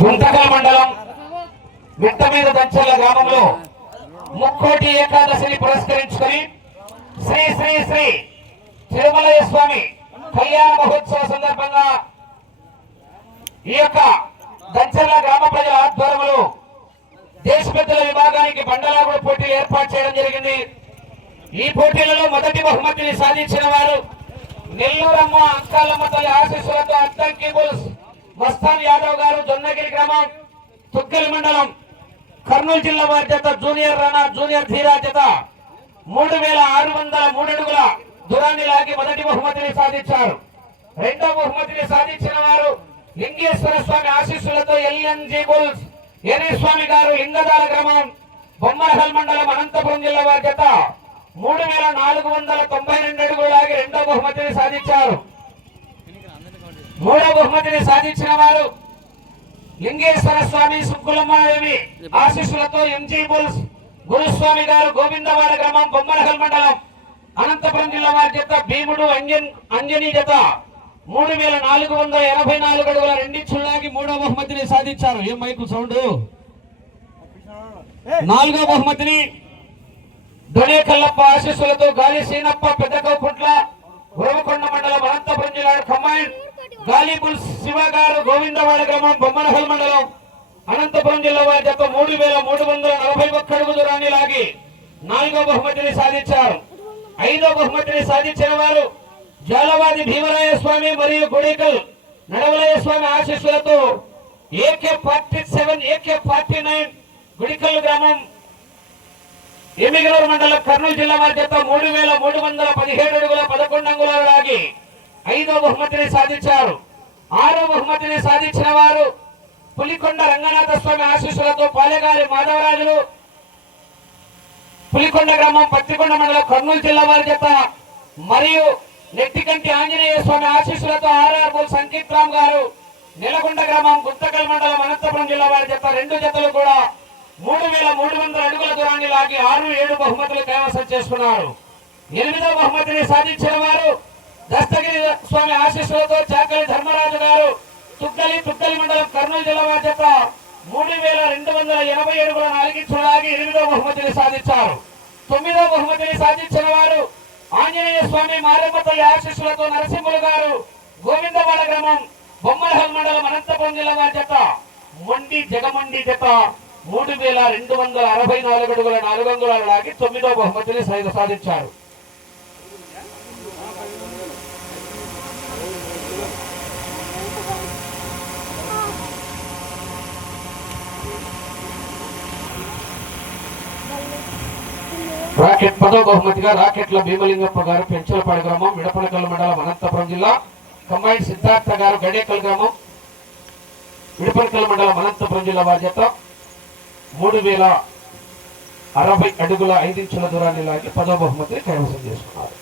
గుంతకల్ మండలం మిట్ట మీద దంచాల గ్రామంలో ముక్కోటి ఏకాదశిని పురస్కరించుకొని శ్రీ శ్రీ శ్రీ తిరుమలయ స్వామి కళ్యాణ మహోత్సవ సందర్భంగా ఈ యొక్క దంచెల గ్రామ ప్రజల ఆధ్వర్యంలో దేశపెద్దల విభాగానికి బండలాగుడు పోటీలు ఏర్పాటు చేయడం జరిగింది. ఈ పోటీలలో మొదటి బహుమతిని సాధించిన వారు నెల్లూరమ్మ అంకాలమ్మ తల్లి ఆశీస్సులతో అద్దంకి బుల్స్ మస్తాన్ యాదవ్ గారు జొన్నగిరి గ్రామం తుక్కలి మండలం కర్నూలు జిల్లా వారి చేత జూనియర్ రాణా జూనియర్ ధీరా చేత మూడు వేల ఆరు వందల మూడడుగుల దూరాన్ని లాగి మొదటి బహుమతిని సాధించారు. రెండో బహుమతిని సాధించిన వారు లింగేశ్వర స్వామి ఆశీస్సులతో ఎల్ఎన్జి గోల్స్ ఎనే స్వామి గారు లింగదాల గ్రామం బొమ్మరహల్ మండలం అనంతపురం జిల్లా వారి చేత మూడు వేల నాలుగు వందల తొంభై రెండు అడుగులు లాగి రెండో బహుమతిని సాధించారు. మూడో బహుమతిని సాధించిన వారు లింగేశ్వర స్వామి సుక్కులమ్మాదేవి ఆశీస్సులతో ఎంజీ బుల్స్ గురుస్వామి గారు గోవిందవాడ గ్రామం బొమ్మరహల్ మండలం అనంతపురం జిల్లా వారి చేత భీముడు అంజన్ అంజనీ చేత మూడు వేల నాలుగు వందల ఎనభై నాలుగు అడుగుల రెండించులాగి మూడో బహుమతిని సాధించారు. ఏం మైకు సౌండ్? నాలుగో బహుమతిని దొడే కల్లప్ప ఆశీస్సులతో గాలి సీనప్ప పెద్దకౌపుట్ల ఉరవకొండ మండలం అనంతపురం జిల్లా కమాండ్ గాలిబుల్ శివ గారు గోవిందవాడ గ్రామం బొమ్మనహల్ మండలం అనంతపురం జిల్లా వారి యొక్క మూడు వేల మూడు వందల నలభై ఒక్క అడుగు దూరాన్ని లాగి నాలుగో బహుమతిని సాధించారు. ఐదో బహుమతిని సాధించిన వారు జాలవాది భీమరాయ స్వామి మరియు గుడికల్ నడవలయ స్వామి ఆశీస్సులతో AK forty seven AK forty nine Gudikal గ్రామం ఎమిగలూరు మండలం కర్నూలు జిల్లా వారి చేత మూడు వేల మూడు వందల పదిహేడు అడుగుల పదకొండు అంగుళాలు లాగి ఐదో బహుమతిని సాధించారు. ఆరో బహుమతిని సాధించిన వారు పులికొండ రంగనాథ స్వామి ఆశీస్సులతో పాలెగారి మాధవరాజులు పులికొండ గ్రామం పత్తికొండ మండలం కర్నూలు జిల్లా వారి చేత మరియు నెట్టికంటి ఆంజనేయ స్వామి ఆశీస్సులతో ఆర్ఆర్ బోల్ సంకీత్ రామ్ గారు నెలకొండ గ్రామం గుంతకల్ మండలం అనంతపురం జిల్లా వారి చేత రెండు జతలు కూడా మూడు వేల మూడు వందల అడుగుల దూరాన్ని లాగి ఆరు ఏడు బహుమతులు కైవసం చేసుకున్నారు. ఎనిమిదో బహుమతిని సాధించిన వారు దస్తగిరి స్వామి ఆశీస్సులతో చాకలి ధర్మరాజు గారు తుగ్గలి తుగ్గలి మండలం కర్నూలు జిల్లా వారి చేత మూడు వేల రెండు వందల ఎనభై అడుగుల నాలుగించులు ఎనిమిదో బహుమతిని సాధించారు. తొమ్మిదో బహుమతిని సాధించిన వారు ఆంజనేయ స్వామి మారమ్మ తల్లి ఆశీస్సులతో నరసింహులు గారు గోవిందవాడ గ్రామం బొమ్మలహల్ మండలం అనంతపురం జిల్లా వారి జత మొండి జగమండి జత మూడు వేల రెండు వందల అరవై నాలుగు అడుగుల నాలుగు వందల లాగి తొమ్మిదో బహుమతిని సాధించారు. రాకెట్ పదో బహుమతిగా రాకెట్ల భీమలింగప్ప గారు పెంచలపాడు గ్రామం మిడపనకల్ మండలం అనంతపురం జిల్లా కంబైన్ సిద్ధార్థ గారు గడేకల్ గ్రామం మిడపనకల్ మండలం అనంతపురం జిల్లా వారి చేత మూడు వేల అరవై అడుగుల ఐదించుల దూరాన్ని లాగి పదో బహుమతిని కైవసం చేసుకున్నారు.